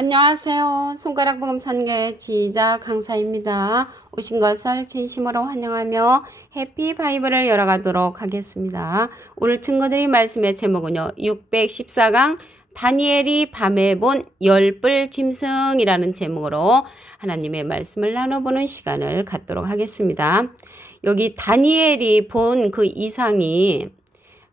안녕하세요. 손가락 복음 선교의 지휘자 강사입니다. 오신 것을 진심으로 환영하며 해피 바이블을 열어가도록 하겠습니다. 오늘 증거드릴 말씀의 제목은요. 614강 다니엘이 밤에 본 열불 짐승이라는 제목으로 하나님의 말씀을 나눠보는 시간을 갖도록 하겠습니다. 여기 다니엘이 본 그 이상이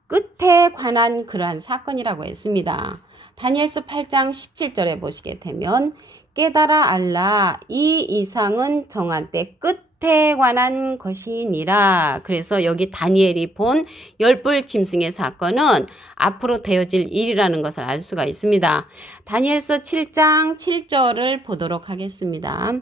끝에 관한 그러한 사건이라고 했습니다. 다니엘서 8장 17절에 보시게 되면 깨달아 알라 이 이상은 정한 때 끝에 관한 것이니라. 그래서 여기 다니엘이 본 열불 짐승의 사건은 앞으로 되어질 일이라는 것을 알 수가 있습니다. 다니엘서 7장 7절을 보도록 하겠습니다.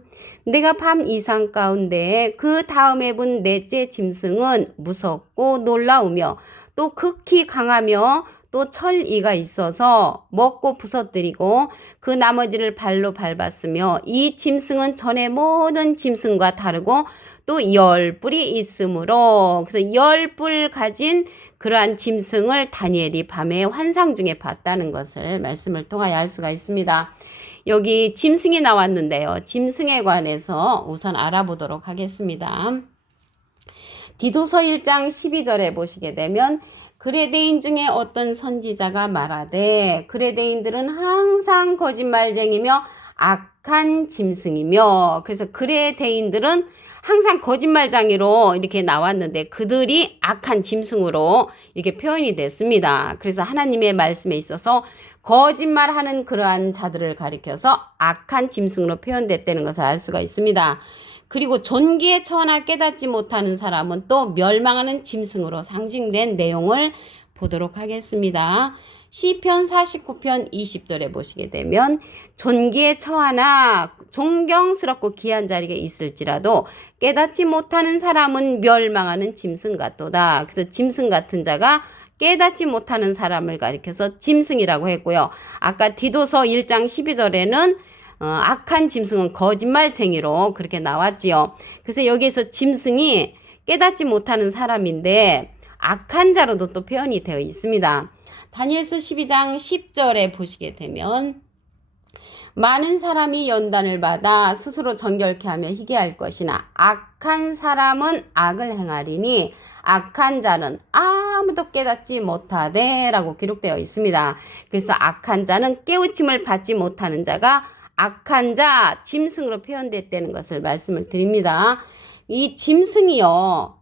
내가 밤 이상 가운데 그 다음에 본 넷째 짐승은 무섭고 놀라우며 또 극히 강하며 또 철이가 있어서 먹고 부서뜨리고 그 나머지를 발로 밟았으며 이 짐승은 전에 모든 짐승과 다르고 또 열뿔이 있으므로 그래서 열뿔 가진 그러한 짐승을 다니엘이 밤에 환상 중에 봤다는 것을 말씀을 통하여 알 수가 있습니다. 여기 짐승이 나왔는데요. 짐승에 관해서 우선 알아보도록 하겠습니다. 디도서 1장 12절에 보시게 되면 그레데인 중에 어떤 선지자가 말하되 그레데인들은 항상 거짓말쟁이며 악한 짐승이며 그래서 그레데인들은 항상 거짓말쟁이로 이렇게 나왔는데 그들이 악한 짐승으로 이렇게 표현이 됐습니다. 그래서 하나님의 말씀에 있어서 거짓말하는 그러한 자들을 가리켜서 악한 짐승으로 표현됐다는 것을 알 수가 있습니다. 그리고 존귀에 처하나 깨닫지 못하는 사람은 또 멸망하는 짐승으로 상징된 내용을 보도록 하겠습니다. 시편 49편 20절에 보시게 되면 존귀에 처하나 존경스럽고 귀한 자리에 있을지라도 깨닫지 못하는 사람은 멸망하는 짐승 같도다. 그래서 짐승 같은 자가 깨닫지 못하는 사람을 가리켜서 짐승이라고 했고요. 아까 디도서 1장 12절에는 악한 짐승은 거짓말쟁이로 그렇게 나왔지요. 그래서 여기에서 짐승이 깨닫지 못하는 사람인데 악한 자로도 또 표현이 되어 있습니다. 다니엘서 12장 10절에 보시게 되면 많은 사람이 연단을 받아 스스로 정결케 하며 희귀할 것이나 악한 사람은 악을 행하리니 악한 자는 아무도 깨닫지 못하되 라고 기록되어 있습니다. 그래서 악한 자는 깨우침을 받지 못하는 자가 악한 자, 짐승으로 표현됐다는 것을 말씀을 드립니다. 이 짐승이요.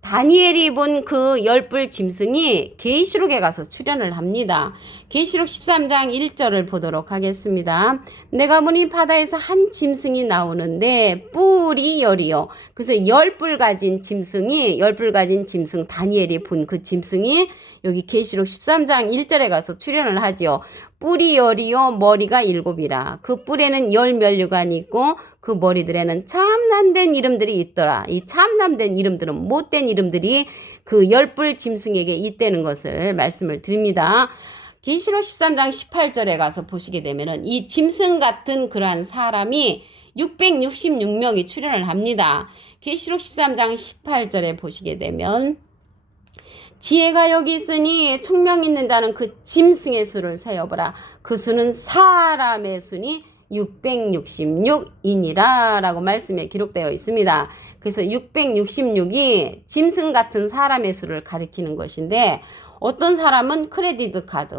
다니엘이 본 그 열불 짐승이 계시록에 가서 출현을 합니다. 계시록 13장 1절을 보도록 하겠습니다. 내가 보니 바다에서 한 짐승이 나오는데 뿔이 열이요. 그래서 열뿔 가진 짐승 다니엘이 본 그 짐승이 여기 계시록 13장 1절에 가서 출현을 하지요. 뿔이 열이요 머리가 7이라. 그 뿔에는 열 면류관이 있고 그 머리들에는 참남된 이름들이 있더라. 이 참남된 이름들은 못된 이름들이 그 열뿔 짐승에게 있다는 것을 말씀을 드립니다. 계시록 13장 18절에 가서 보시게 되면은 이 짐승 같은 그러한 사람이 666명이 출현을 합니다. 계시록 13장 18절에 보시게 되면 지혜가 여기 있으니 총명 있는 자는 그 짐승의 수를 세어보라. 그 수는 사람의 수니 666이니라 라고 말씀에 기록되어 있습니다. 그래서 666이 짐승 같은 사람의 수를 가리키는 것인데 어떤 사람은 크레디트 카드,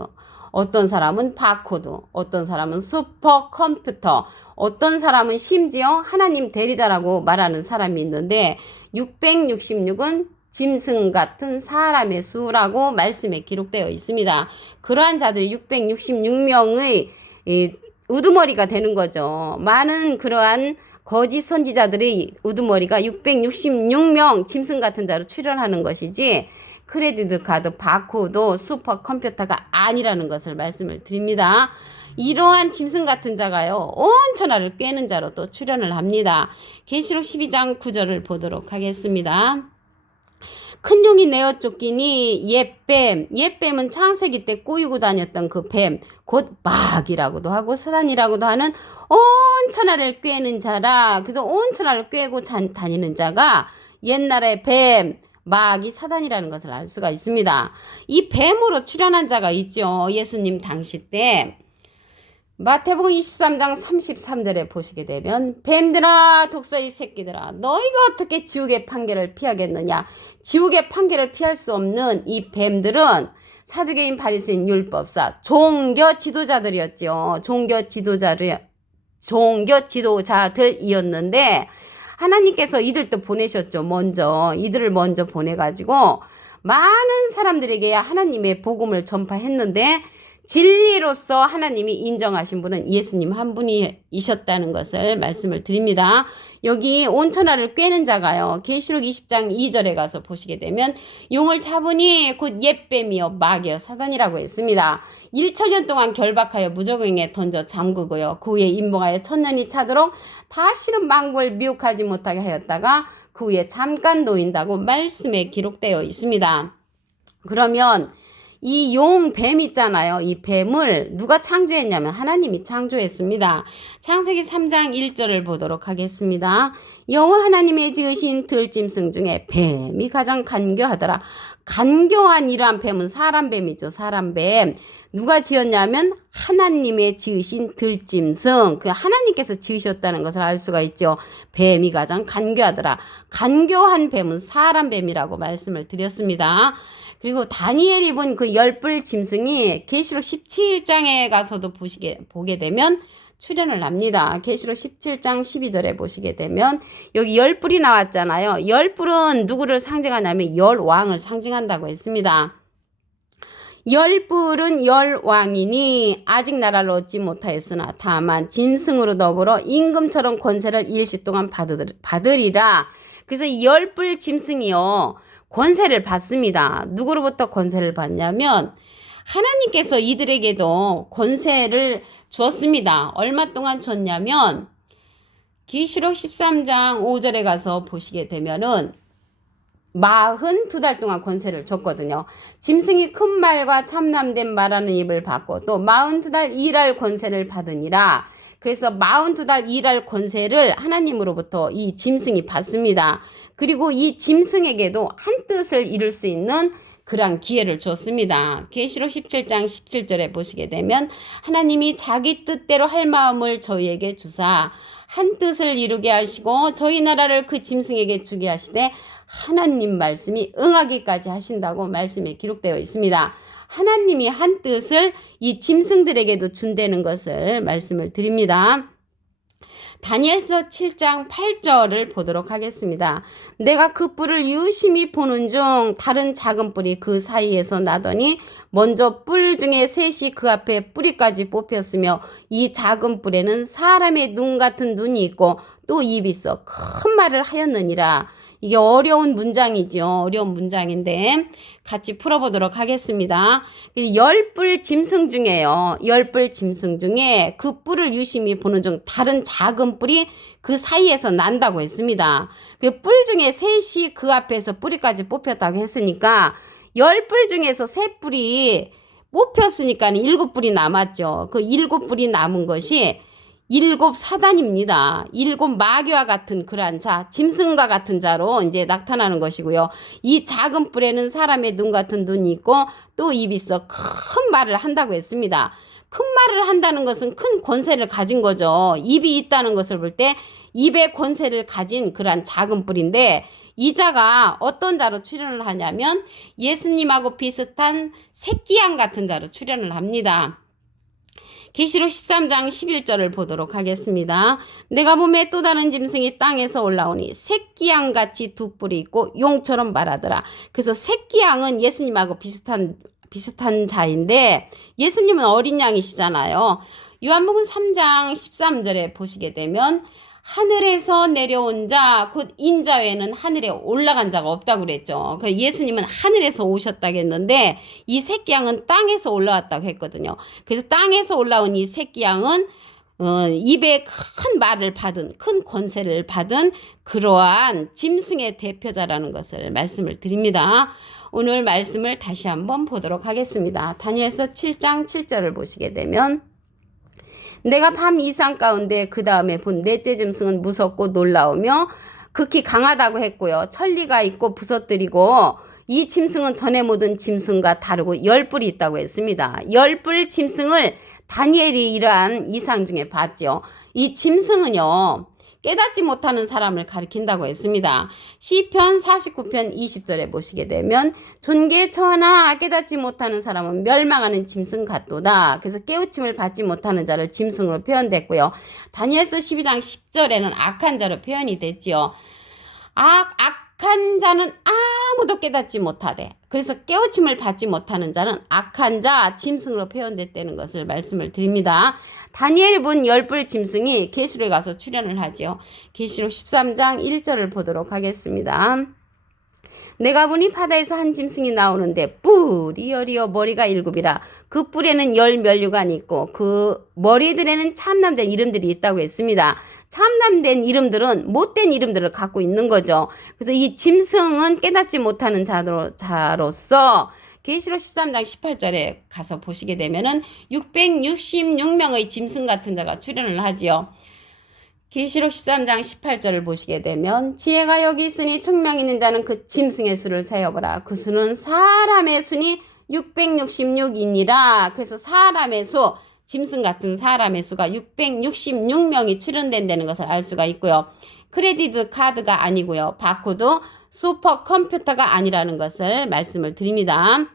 어떤 사람은 바코드, 어떤 사람은 슈퍼컴퓨터, 어떤 사람은 심지어 하나님 대리자라고 말하는 사람이 있는데 666은 짐승 같은 사람의 수라고 말씀에 기록되어 있습니다. 그러한 자들이 666명의 우두머리가 되는 거죠. 많은 그러한 거짓 선지자들의 우두머리가 666명 짐승 같은 자로 출현하는 것이지 크레디트 카드, 바코드, 슈퍼컴퓨터가 아니라는 것을 말씀을 드립니다. 이러한 짐승 같은 자가요. 온 천하를 꿰는 자로 또 출현을 합니다. 계시록 12장 9절을 보도록 하겠습니다. 큰 용이 내어 쫓기니 옛뱀은 창세기 때 꼬이고 다녔던 그 뱀, 곧 마귀라고도 하고 사단이라고도 하는 온 천하를 꿰는 자라. 그래서 온 천하를 꿰고 다니는 자가 옛날에 뱀, 마귀, 사단이라는 것을 알 수가 있습니다. 이 뱀으로 출현한 자가 있죠. 예수님 당시 때 마태복음 23장 33절에 보시게 되면 뱀들아 독사의 새끼들아 너희가 어떻게 지옥의 판결을 피하겠느냐. 지옥의 판결을 피할 수 없는 이 뱀들은 사두개인 바리새인 율법사 종교 지도자들이었죠. 종교 지도자들이었는데 하나님께서 이들도 보내셨죠. 이들을 먼저 보내가지고 많은 사람들에게 하나님의 복음을 전파했는데 진리로서 하나님이 인정하신 분은 예수님 한 분이셨다는 것을 말씀을 드립니다. 여기 온천하를 꿰는 자가요. 계시록 20장 2절에 가서 보시게 되면 용을 잡으니 곧 옛뱀이요 마귀요 사단이라고 했습니다. 1천년 동안 결박하여 무저갱에 던져 잠그고요. 그 후에 임봉하여 1000년이 차도록 다시는 만국을 미혹하지 못하게 하였다가 그 후에 잠깐 놓인다고 말씀에 기록되어 있습니다. 그러면 이 뱀 있잖아요. 이 뱀을 누가 창조했냐면 하나님이 창조했습니다. 창세기 3장 1절을 보도록 하겠습니다. 여호와 하나님의 지으신 들짐승 중에 뱀이 가장 간교하더라. 간교한 이러한 뱀은 사람뱀이죠. 사람뱀. 누가 지었냐면 하나님의 지으신 들짐승. 그 하나님께서 지으셨다는 것을 알 수가 있죠. 뱀이 가장 간교하더라. 간교한 뱀은 사람뱀이라고 말씀을 드렸습니다. 그리고 다니엘이 본 그 열불 짐승이 계시록 17장에 가서도 보게 되면 출현을 합니다. 계시록 17장 12절에 보시게 되면 여기 열불이 나왔잖아요. 열불은 누구를 상징하냐면 열왕을 상징한다고 했습니다. 열불은 열왕이니 아직 나라를 얻지 못하였으나 다만 짐승으로 더불어 임금처럼 권세를 일시 동안 받으리라. 그래서 이 열불 짐승이요. 권세를 받습니다. 누구로부터 권세를 받냐면 하나님께서 이들에게도 권세를 주었습니다. 얼마 동안 줬냐면 계시록 13장 5절에 가서 보시게 되면은 42달 동안 권세를 줬거든요. 짐승이 큰 말과 참남된 말하는 입을 받고 또 42달 일할 권세를 받으니라. 그래서 42달 일할 권세를 하나님으로부터 이 짐승이 받습니다. 그리고 이 짐승에게도 한 뜻을 이룰 수 있는 그러한 기회를 주었습니다. 계시록 17장 17절에 보시게 되면 하나님이 자기 뜻대로 할 마음을 저희에게 주사 한 뜻을 이루게 하시고 저희 나라를 그 짐승에게 주게 하시되 하나님 말씀이 응하기까지 하신다고 말씀에 기록되어 있습니다. 하나님이 한 뜻을 이 짐승들에게도 준다는 것을 말씀을 드립니다. 다니엘서 7장 8절을 보도록 하겠습니다. 내가 그 뿔을 유심히 보는 중 다른 작은 뿔이 그 사이에서 나더니 먼저 뿔 중에 셋이 그 앞에 뿌리까지 뽑혔으며 이 작은 뿔에는 사람의 눈 같은 눈이 있고 또 입이 있어 큰 말을 하였느니라. 이게 어려운 문장이죠. 어려운 문장인데 같이 풀어보도록 하겠습니다. 열뿔 짐승 중에요. 열뿔 짐승 중에 그 뿔을 유심히 보는 중 다른 작은 뿔이 그 사이에서 난다고 했습니다. 그 뿔 중에 셋이 그 앞에서 뿌리까지 뽑혔다고 했으니까 10뿔 중에서 3뿔이 뽑혔으니까 7뿔이 남았죠. 그 7뿔이 남은 것이 7 사단입니다. 7 마귀와 같은 그러한 자, 짐승과 같은 자로 이제 나타나는 것이고요. 이 작은 뿔에는 사람의 눈 같은 눈이 있고 또 입이 있어 큰 말을 한다고 했습니다. 큰 말을 한다는 것은 큰 권세를 가진 거죠. 입이 있다는 것을 볼 때 입의 권세를 가진 그러한 작은 뿔인데 이 자가 어떤 자로 출현을 하냐면 예수님하고 비슷한 새끼양 같은 자로 출현을 합니다. 계시록 13장 11절을 보도록 하겠습니다. 내가 보매 또 다른 짐승이 땅에서 올라오니 새끼양같이 두 뿔이 있고 용처럼 말하더라. 그래서 새끼양은 예수님하고 비슷한 자인데 예수님은 어린 양이시잖아요. 요한복음 3장 13절에 보시게 되면 하늘에서 내려온 자, 곧 인자 외에는 하늘에 올라간 자가 없다고 그랬죠. 예수님은 하늘에서 오셨다고 했는데 이 새끼양은 땅에서 올라왔다고 했거든요. 그래서 땅에서 올라온 이 새끼양은 입에 큰 말을 받은, 큰 권세를 받은 그러한 짐승의 대표자라는 것을 말씀을 드립니다. 오늘 말씀을 다시 한번 보도록 하겠습니다. 다니엘서 7장 7절을 보시게 되면 내가 밤 이상 가운데 그 다음에 본 넷째 짐승은 무섭고 놀라우며 극히 강하다고 했고요. 천리가 있고 부서뜨리고 이 짐승은 전에 모든 짐승과 다르고 10뿔이 있다고 했습니다. 10뿔 짐승을 다니엘이 이러한 이상 중에 봤죠. 이 짐승은요, 깨닫지 못하는 사람을 가리킨다고 했습니다. 시편 49편 20절에 보시게 되면 존귀에 처하나 깨닫지 못하는 사람은 멸망하는 짐승 같도다. 그래서 깨우침을 받지 못하는 자를 짐승으로 표현됐고요. 다니엘서 12장 10절에는 악한 자로 표현이 됐지요. 악한 자는 아무도 깨닫지 못하되, 그래서 깨우침을 받지 못하는 자는 악한 자, 짐승으로 표현됐다는 것을 말씀을 드립니다. 다니엘이 본 10뿔 짐승이 계시록에 가서 출현을 하죠. 계시록 13장 1절을 보도록 하겠습니다. 내가 보니 바다에서 한 짐승이 나오는데 뿔이 10이요 머리가 7이라. 그 뿔에는 10면류관이 있고 그 머리들에는 참남된 이름들이 있다고 했습니다. 참남된 이름들은 못된 이름들을 갖고 있는 거죠. 그래서 이 짐승은 깨닫지 못하는 자로서 계시록 13장 18절에 가서 보시게 되면은 666명의 짐승 같은 자가 출현을 하지요. 계시록 13장 18절을 보시게 되면 지혜가 여기 있으니 총명 있는 자는 그 짐승의 수를 세어보라. 그 수는 사람의 수니 666이니라. 그래서 사람의 수, 짐승 같은 사람의 수가 666명이 출현된다는 것을 알 수가 있고요. 크레디트 카드가 아니고요. 바코드, 슈퍼컴퓨터가 아니라는 것을 말씀을 드립니다.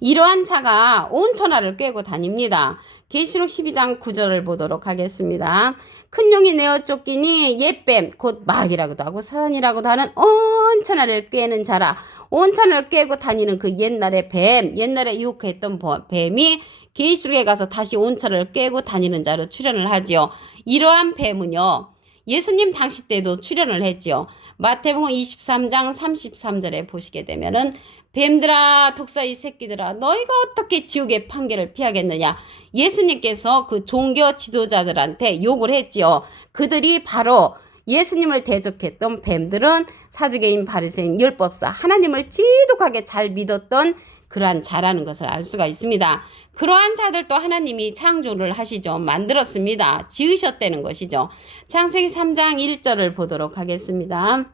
이러한 자가 온 천하를 꿰고 다닙니다. 계시록 12장 9절을 보도록 하겠습니다. 큰 용이 내어 쫓기니 옛뱀 곧 마귀라고도 하고 사단이라고도 하는 온 천하를 꿰는 자라. 온 천하를 꿰고 다니는 그 옛날의 뱀, 옛날에 유혹했던 뱀이 계시록에 가서 다시 온 천하를 꿰고 다니는 자로 출현을 하지요. 이러한 뱀은요, 예수님 당시 때도 출현을 했지요. 마태복음 23장 33절에 보시게 되면은 뱀들아 독사의 새끼들아 너희가 어떻게 지옥의 판결을 피하겠느냐. 예수님께서 그 종교 지도자들한테 욕을 했지요. 그들이 바로 예수님을 대적했던 뱀들은 사두개인 바리새인 율법사 하나님을 지독하게 잘 믿었던 그러한 자라는 것을 알 수가 있습니다. 그러한 자들도 하나님이 창조를 하시죠. 만들었습니다. 지으셨다는 것이죠. 창세기 3장 1절을 보도록 하겠습니다.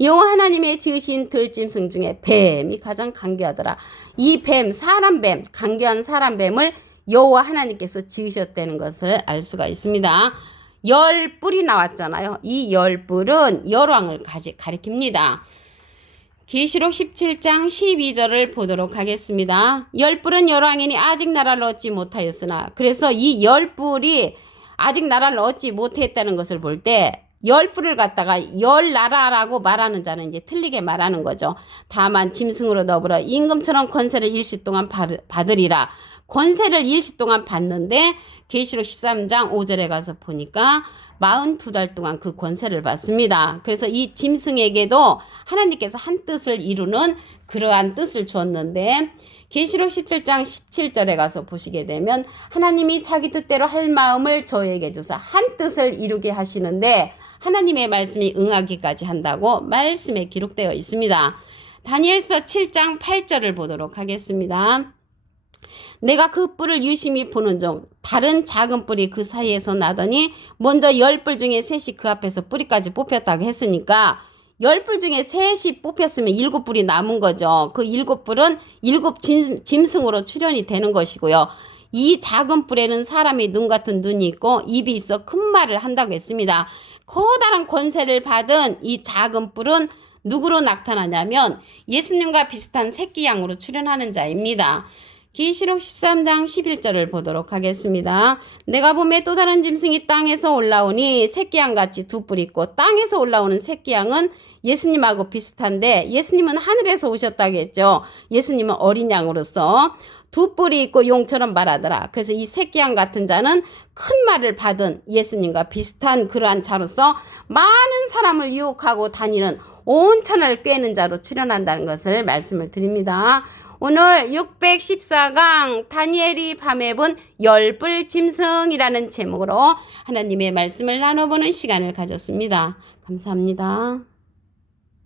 여호와 하나님의 지으신 들짐승 중에 뱀이 가장 강교하더라. 이 뱀, 사람 뱀, 강교한 사람 뱀을 여호와 하나님께서 지으셨다는 것을 알 수가 있습니다. 10뿔이 나왔잖아요. 이 10뿔은 열왕을 가리킵니다. 계시록 17장 12절을 보도록 하겠습니다. 10뿔은 열왕이니 아직 나라를 얻지 못하였으나, 그래서 이 10뿔이 아직 나라를 얻지 못했다는 것을 볼 때 10뿔을 갖다가 10나라라고 말하는 자는 이제 틀리게 말하는 거죠. 다만 짐승으로 더불어 임금처럼 권세를 일시 동안 받으리라. 권세를 일시 동안 받는데 계시록 13장 5절에 가서 보니까 42달 동안 그 권세를 받습니다. 그래서 이 짐승에게도 하나님께서 한 뜻을 이루는 그러한 뜻을 주었는데 계시록 17장 17절에 가서 보시게 되면 하나님이 자기 뜻대로 할 마음을 저에게 주사 한 뜻을 이루게 하시는데 하나님의 말씀이 응하기까지 한다고 말씀에 기록되어 있습니다. 다니엘서 7장 8절을 보도록 하겠습니다. 내가 그 뿔을 유심히 보는 중 다른 작은 뿔이 그 사이에서 나더니 먼저 10뿔 중에 셋이 그 앞에서 뿌리까지 뽑혔다고 했으니까 10뿔 중에 셋이 뽑혔으면 7뿔이 남은 거죠. 그 7뿔은 7 짐승으로 출현이 되는 것이고요. 이 작은 뿔에는 사람이 눈 같은 눈이 있고 입이 있어 큰 말을 한다고 했습니다. 커다란 권세를 받은 이 작은 뿔은 누구로 나타나냐면 예수님과 비슷한 새끼 양으로 출현하는 자입니다. 계시록 13장 11절을 보도록 하겠습니다. 내가 보매 또 다른 짐승이 땅에서 올라오니 새끼양같이 두 뿔이 있고, 땅에서 올라오는 새끼양은 예수님하고 비슷한데 예수님은 하늘에서 오셨다고 했죠. 예수님은 어린 양으로서 두 뿔이 있고 용처럼 말하더라. 그래서 이 새끼양 같은 자는 큰 말을 받은 예수님과 비슷한 그러한 자로서 많은 사람을 유혹하고 다니는 온 천하를 꿰는 자로 출현한다는 것을 말씀을 드립니다. 오늘 614강 다니엘이 밤에 본 10뿔 짐승이라는 제목으로 하나님의 말씀을 나눠보는 시간을 가졌습니다. 감사합니다.